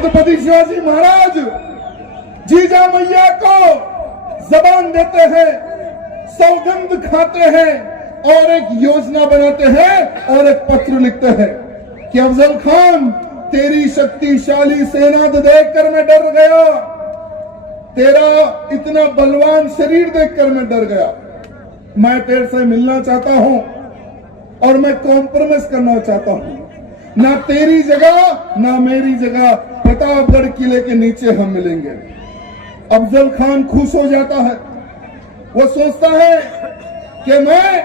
छत्रपति शिवाजी महाराज जीजा मैया को जबान देते हैं, सौगंध खाते हैं और एक योजना बनाते हैं और एक पत्र लिखते हैं कि अफजल खान, तेरी शक्तिशाली सेना देखकर मैं डर गया, तेरा इतना बलवान शरीर देखकर मैं डर गया। मैं तेरे से मिलना चाहता हूं और मैं कॉम्प्रोमाइज करना चाहता हूं। ना तेरी जगह ना मेरी जगह प्रतापगढ़ किले के नीचे हम मिलेंगे। अफजल खान खुश हो जाता है। वो सोचता है कि मैं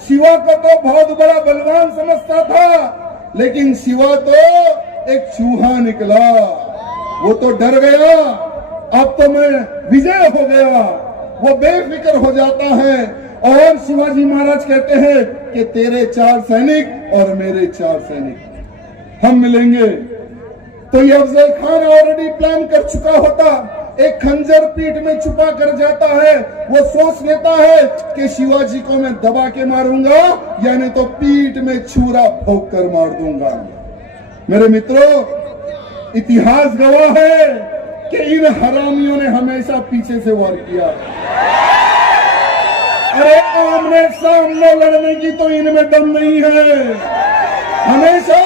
शिवा को तो बहुत बड़ा बलवान समझता था, लेकिन शिवा तो एक चूहा निकला। वो तो डर गया, अब तो मैं विजय हो गया। वो बेफिक्र हो जाता है और शिवाजी महाराज कहते हैं कि तेरे 4 सैनिक और मेरे 4 सैनिक हम मिलेंगे। तो ये अफजल खान ऑलरेडी प्लान कर चुका होता, एक खंजर पीठ में छुपा कर जाता है। वो सोच लेता है कि शिवाजी को मैं दबा के मारूंगा, यानी तो पीठ में छुरा भोंक कर मार दूंगा। मेरे मित्रों, इतिहास गवाह है कि इन हरामियों ने हमेशा पीछे से वार किया। अरे आमने सामने लड़ने की तो इनमें दम नहीं है, हमेशा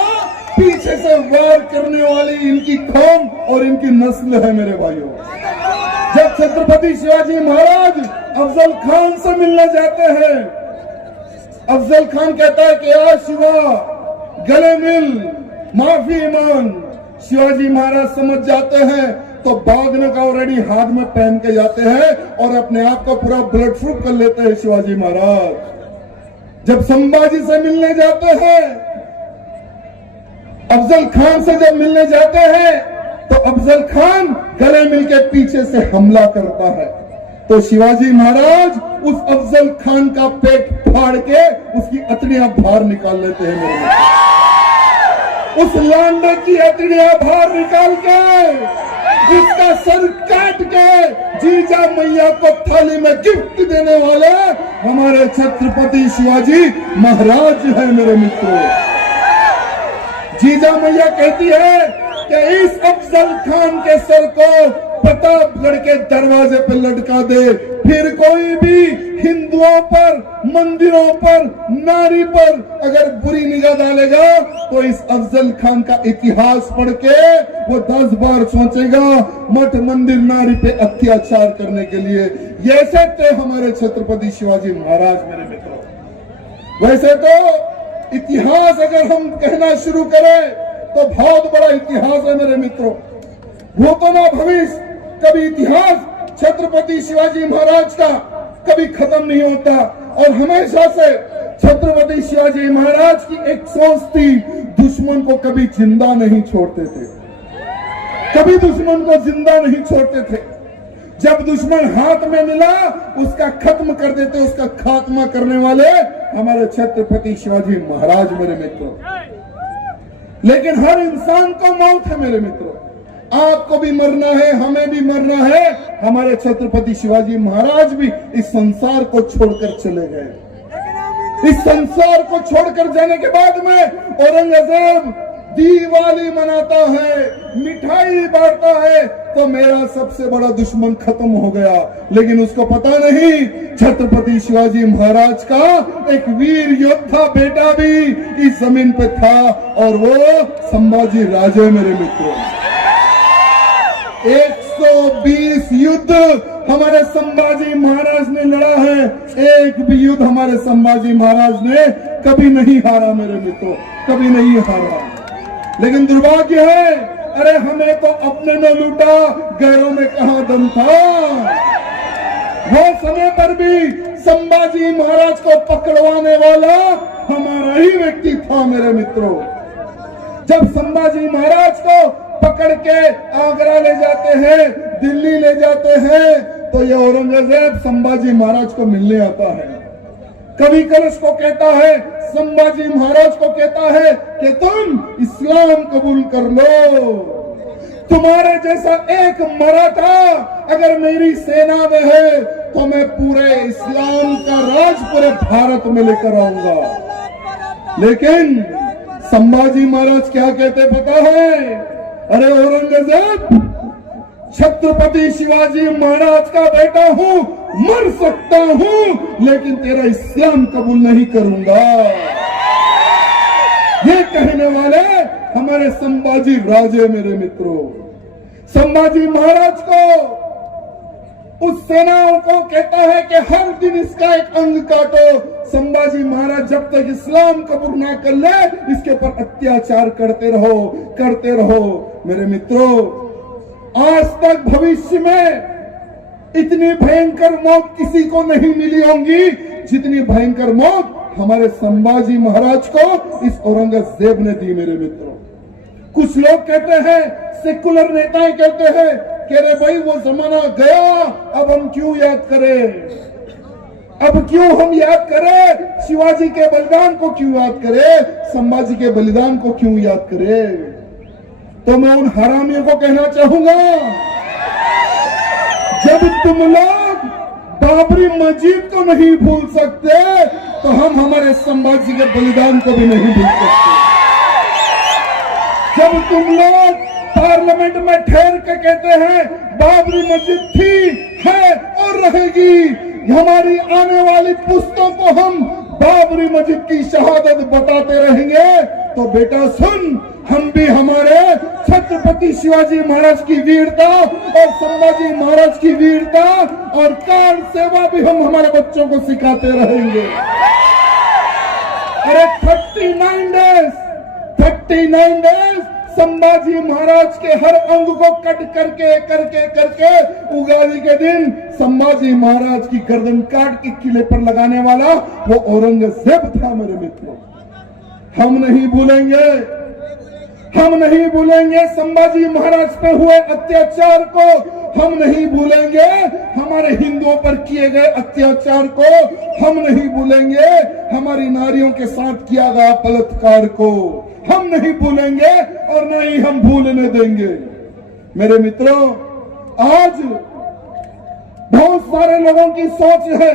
पीछे से वार करने वाली इनकी कौम और इनकी नस्ल है। मेरे भाइयों, जब छत्रपति शिवाजी महाराज अफजल खान से मिलने जाते हैं, अफजल खान कहता है कि आ शिवा, गले मिल, माफी मांग। शिवाजी महाराज समझ जाते हैं तो बागन का ऑलरेडी हाथ में पहन के जाते हैं और अपने आप को पूरा बुलेट प्रूफ कर लेते हैं शिवाजी महाराज। जब संभाजी से मिलने जाते हैं, अफजल खान से जब मिलने जाते हैं, तो अफजल खान गले मिलके पीछे से हमला करता है। तो शिवाजी महाराज उस अफजल खान का पेट फाड़ के उसकी अतड़ियां बाहर निकाल लेते हैं। मेरे उस लांडे की अतड़ियां बाहर निकाल के उसका सर काट के जीजा मैया को थाली में गिफ्ट देने वाले हमारे छत्रपति शिवाजी महाराज है। मेरे मित्रों, जीजा मैया कहती है कि इस अफजल खान के सर को प्रतापगढ़ के दरवाजे पर लटका दे, फिर कोई भी हिंदुओं पर, मंदिरों पर, नारी पर अगर बुरी निगाह डालेगा तो इस अफजल खान का इतिहास पढ़ के वो 10 बार सोचेगा मठ मंदिर नारी पे अत्याचार करने के लिए। ऐसे थे हमारे छत्रपति शिवाजी महाराज। मेरे मित्रों, वैसे तो इतिहास अगर हम कहना शुरू करें तो बहुत बड़ा इतिहास है। मेरे मित्रों, भूतो न भविष्य, कभी इतिहास छत्रपति शिवाजी महाराज का कभी खत्म नहीं होता। और हमेशा से छत्रपति शिवाजी महाराज की एक सोच थी, दुश्मन को कभी जिंदा नहीं छोड़ते थे, कभी दुश्मन को जिंदा नहीं छोड़ते थे। जब दुश्मन हाथ में मिला उसका खत्म कर देते, उसका खात्मा करने वाले हमारे छत्रपति शिवाजी महाराज। मेरे मित्रों, लेकिन हर इंसान को मौत है। मेरे मित्रों, आपको भी मरना है, हमें भी मरना है। हमारे छत्रपति शिवाजी महाराज भी इस संसार को छोड़कर चले गए। इस संसार को छोड़कर जाने के बाद में औरंगजेब दिवाली मनाता है, मिठाई बांटता है, तो मेरा सबसे बड़ा दुश्मन खत्म हो गया। लेकिन उसको पता नहीं छत्रपति शिवाजी महाराज का एक वीर योद्धा बेटा भी इस जमीन पे था और वो संभाजी राजे। मेरे मित्रों, 120 युद्ध हमारे संभाजी महाराज ने लड़ा है, एक भी युद्ध हमारे संभाजी महाराज ने कभी नहीं हारा। मेरे मित्रों, कभी नहीं हारा। लेकिन दुर्भाग्य है, अरे हमें तो अपने में लूटा, गैरों में कहां दम था। वो समय पर भी संभाजी महाराज को पकड़वाने वाला हमारा ही व्यक्ति था। मेरे मित्रों, जब संभाजी महाराज को पकड़ के आगरा ले जाते हैं, दिल्ली ले जाते हैं, तो ये औरंगजेब संभाजी महाराज को मिलने आता है। कवि कलश को कहता है, संभाजी महाराज को कहता है कि तुम इस्लाम कबूल कर लो। तुम्हारे जैसा एक मराठा अगर मेरी सेना में है तो मैं पूरे इस्लाम का राज पूरे भारत में लेकर आऊंगा। लेकिन संभाजी महाराज क्या कहते पता है? अरे औरंगजेब औरंगजेब, छत्रपति शिवाजी महाराज का बेटा हूं, मर सकता हूं, लेकिन तेरा इस्लाम कबूल नहीं करूंगा। ये कहने वाले हमारे संभाजी राजे। मेरे मित्रों, संभाजी महाराज को, उस सेनाओं को कहता है कि हर दिन इसका एक अंग काटो। संभाजी महाराज जब तक इस्लाम कबूल ना कर ले, इसके ऊपर अत्याचार करते रहो, करते रहो। मेरे मित्रों, आज तक भविष्य में इतनी भयंकर मौत किसी को नहीं मिली होंगी जितनी भयंकर मौत हमारे संभाजी महाराज को इस औरंगजेब ने दी। मेरे मित्रों, कुछ लोग कहते हैं, सेकुलर नेताएं कहते हैं कि अरे भाई वो जमाना गया, अब हम क्यों याद करें, अब क्यों हम याद करें, शिवाजी के बलिदान को क्यों याद करें, संभाजी के बलिदान को क्यों याद करें। तो मैं उन हरामियों को कहना चाहूंगा, जब तुम लोग बाबरी मस्जिद को नहीं भूल सकते तो हम हमारे संभाजी के बलिदान को भी नहीं भूल सकते। जब तुम लोग पार्लियामेंट में ठहर के कहते हैं बाबरी मस्जिद थी, है और रहेगी, हमारी आने वाली पुश्तों को हम बाबरी मस्जिद की शहादत बताते रहेंगे, तो बेटा सुन, हम भी हमारे छत्रपति शिवाजी महाराज की वीरता और संभाजी महाराज की वीरता और कार सेवा भी हम हमारे बच्चों को सिखाते रहेंगे। अरे 39 डेज संभाजी महाराज के हर अंग को कट करके करके उगादी के दिन संभाजी महाराज की गर्दन काट के किले पर लगाने वाला वो औरंगजेब था। मेरे मित्रों, हम नहीं भूलेंगे, हम नहीं भूलेंगे संभाजी महाराज पे हुए अत्याचार को, हम नहीं भूलेंगे हमारे हिंदुओं पर किए गए अत्याचार को, हम नहीं भूलेंगे हमारी नारियों के साथ किया गया बलात्कार को, हम नहीं भूलेंगे और न ही हम भूलने देंगे। मेरे मित्रों, आज बहुत सारे लोगों की सोच है,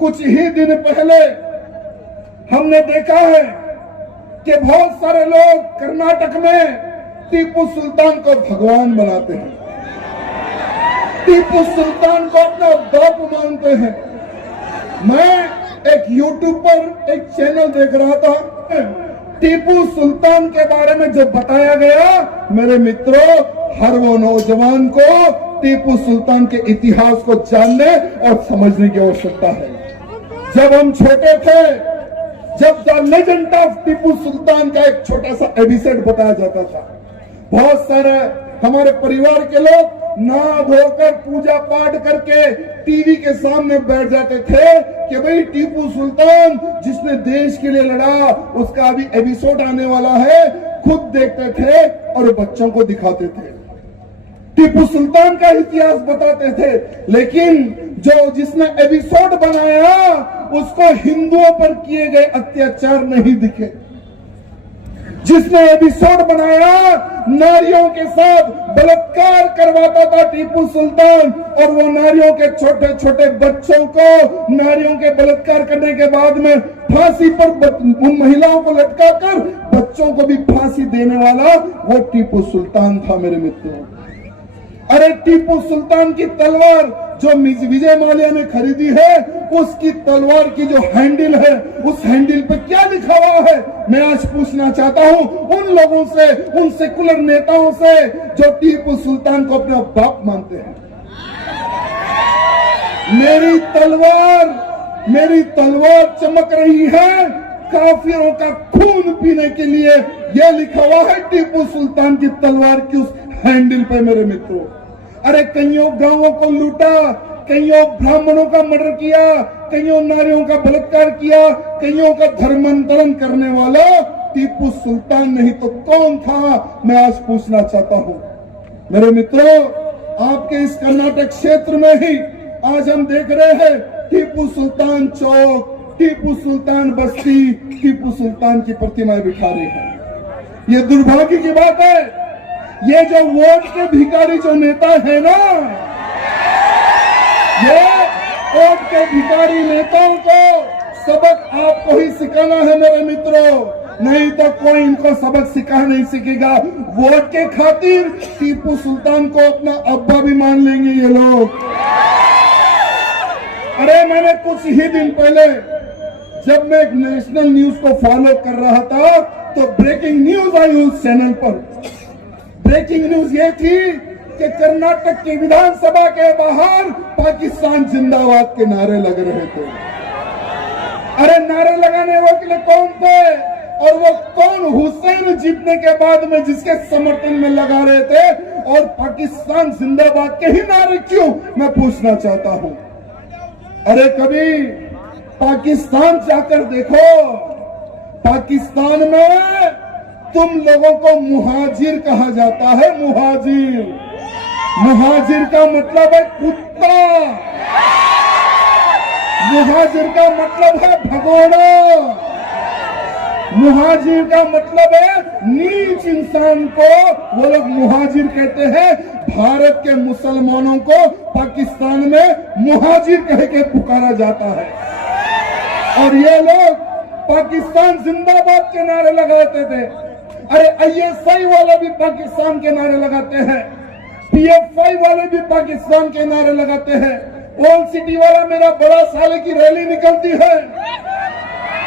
कुछ ही दिन पहले हमने देखा है कि बहुत सारे लोग कर्नाटक में टीपू सुल्तान को भगवान बनाते हैं, टीपू सुल्तान को अपना बाप मानते हैं। मैं एक यूट्यूब पर एक चैनल देख रहा था, टीपू सुल्तान के बारे में जो बताया गया, मेरे मित्रों, हर वो नौजवान को टीपू सुल्तान के इतिहास को जानने और समझने की आवश्यकता है। जब हम छोटे थे, जब the legend of Tipu Sultan का एक छोटा सा एपिसोड बताया जाता था, बहुत सारे हमारे परिवार के लोग नहा धोकर पूजा पाठ करके टीवी के सामने बैठ जाते थे कि भाई टीपू सुल्तान जिसने देश के लिए लड़ा, उसका अभी एपिसोड आने वाला है, खुद देखते थे और बच्चों को दिखाते थे, टीपू सुल्तान का इतिहास बताते थे। लेकिन जो जिसने एपिसोड बनाया उसको हिंदुओं पर किए गए अत्याचार नहीं दिखे। जिसने एपिसोड बनाया नारियों के साथ बलात्कार करवाता था टीपू सुल्तान, और वो नारियों के छोटे छोटे बच्चों को नारियों के बलात्कार करने के बाद में फांसी पर उन महिलाओं को लटकाकर बच्चों को भी फांसी देने वाला वो टीपू सुल्तान था। मेरे मित्रों, अरे टीपू सुल्तान की तलवार जो विजय माल्या ने खरीदी है, उसकी तलवार की जो हैंडल है, उस हैंडल पे क्या लिखा हुआ है, मैं आज पूछना चाहता हूं उन लोगों से, उन सेकुलर नेताओं से जो टीपू सुल्तान को अपना बाप मानते हैं। मेरी तलवार चमक रही है काफिरों का खून पीने के लिए, यह लिखा हुआ है टीपू सुल्तान की तलवार की उस हैंडल पे। मेरे मित्रों, अरे कईयों गांवों को लूटा, कईयों ब्राह्मणों का मर्डर किया, कईयों नारियों का बलात्कार किया, कईयों का धर्मांतरण करने वाला टीपू सुल्तान नहीं तो कौन था, मैं आज पूछना चाहता हूं। मेरे मित्रों, आपके इस कर्नाटक क्षेत्र में ही आज हम देख रहे हैं टीपू सुल्तान चौक, टीपू सुल्तान बस्ती, टीपू सुल्तान की प्रतिमाएं बिठा रही है। ये दुर्भाग्य की बात है, ये जो वोट के भिखारी जो नेता है ना, ये वोट के भिखारी नेताओं को सबक आपको ही सिखाना है। मेरे मित्रों, नहीं तो कोई इनको सबक सिखा नहीं सीखेगा। वोट के खातिर टीपू सुल्तान को अपना अब्बा भी मान लेंगे ये लोग। अरे मैंने कुछ ही दिन पहले जब मैं एक नेशनल न्यूज को फॉलो कर रहा था तो ब्रेकिंग न्यूज आई उस चैनल पर। ब्रेकिंग न्यूज ये थी कि कर्नाटक की विधानसभा के बाहर पाकिस्तान जिंदाबाद के नारे लग रहे थे। अरे नारे लगाने वाले कौन थे और वो कौन हुसैन जीतने के बाद में जिसके समर्थन में लगा रहे थे, और पाकिस्तान जिंदाबाद के ही नारे क्यों, मैं पूछना चाहता हूं। अरे कभी पाकिस्तान जाकर देखो, पाकिस्तान में तुम लोगों को मुहाजिर कहा जाता है। मुहाजिर, मुहाजिर का मतलब है कुत्ता, मुहाजिर का मतलब है भगोड़ा, मुहाजिर का मतलब है नीच इंसान को वो लोग मुहाजिर कहते हैं। भारत के मुसलमानों को पाकिस्तान में मुहाजिर कह के पुकारा जाता है। और ये लोग पाकिस्तान जिंदाबाद के नारे लगाते थे। अरे ISI वाले भी पाकिस्तान के नारे लगाते हैं, PFI वाले भी पाकिस्तान के नारे लगाते हैं। ओल्ड सिटी वाला मेरा बड़ा साले की रैली निकलती है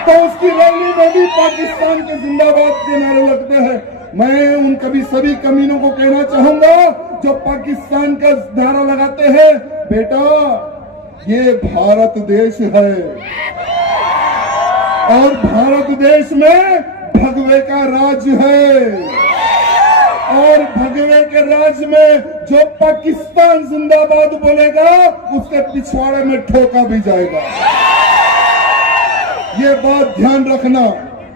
तो उसकी रैली में भी पाकिस्तान के जिंदाबाद के नारे लगते हैं। मैं उन कभी सभी कमीनों को कहना चाहूंगा जो पाकिस्तान का नारा लगाते हैं, बेटा ये भारत देश है और भारत देश में भगवे का राज है, और भगवे के राज में जो पाकिस्तान जिंदाबाद बोलेगा उसके पिछवाड़े में ठोका भी जाएगा। ये बात ध्यान रखना।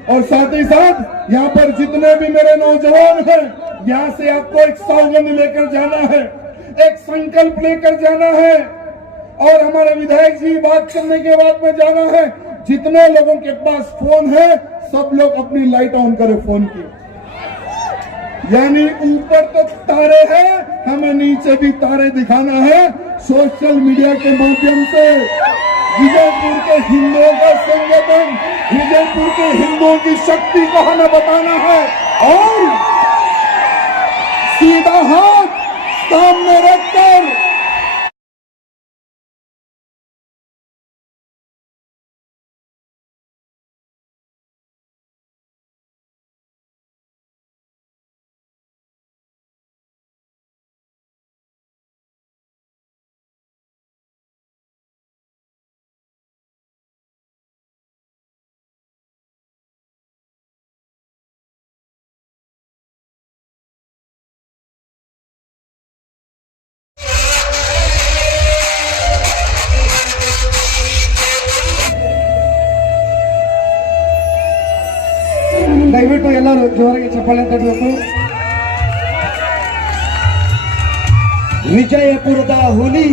और साथ ही साथ यहाँ पर जितने भी मेरे नौजवान हैं, यहाँ से आपको एक सौगंध लेकर जाना है, एक संकल्प लेकर जाना है, और हमारे विधायक जी बात करने के बाद में जाना है। जितने लोगों के पास फोन है सब लोग अपनी लाइट ऑन करें फोन की। यानी ऊपर तो तारे हैं, हमें नीचे भी तारे दिखाना है। सोशल मीडिया के माध्यम से विजयपुर के हिंदुओं का संगठन, विजयपुर के हिंदुओं की शक्ति को हमें बताना है, और सीधा हाथ सामने रखकर ದಯವಿಟ್ಟು ಎಲ್ಲರೂ ಜೋರಾಗಿ ಚಪ್ಪಾಳೆ ತಟ್ಟಬೇಕು. ವಿಜಯಪುರದ ಹುಲಿ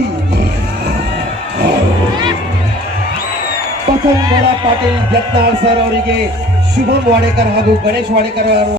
ಬಸವನಗೌಡ ಪಾಟೀಲ್ ಯತ್ನಾಳ್ ಸರ್ ಅವರಿಗೆ ಶುಭಂ ವಾಡೇಕರ್ ಹಾಗೂ ಗಣೇಶ್ ವಾಡೇಕರ್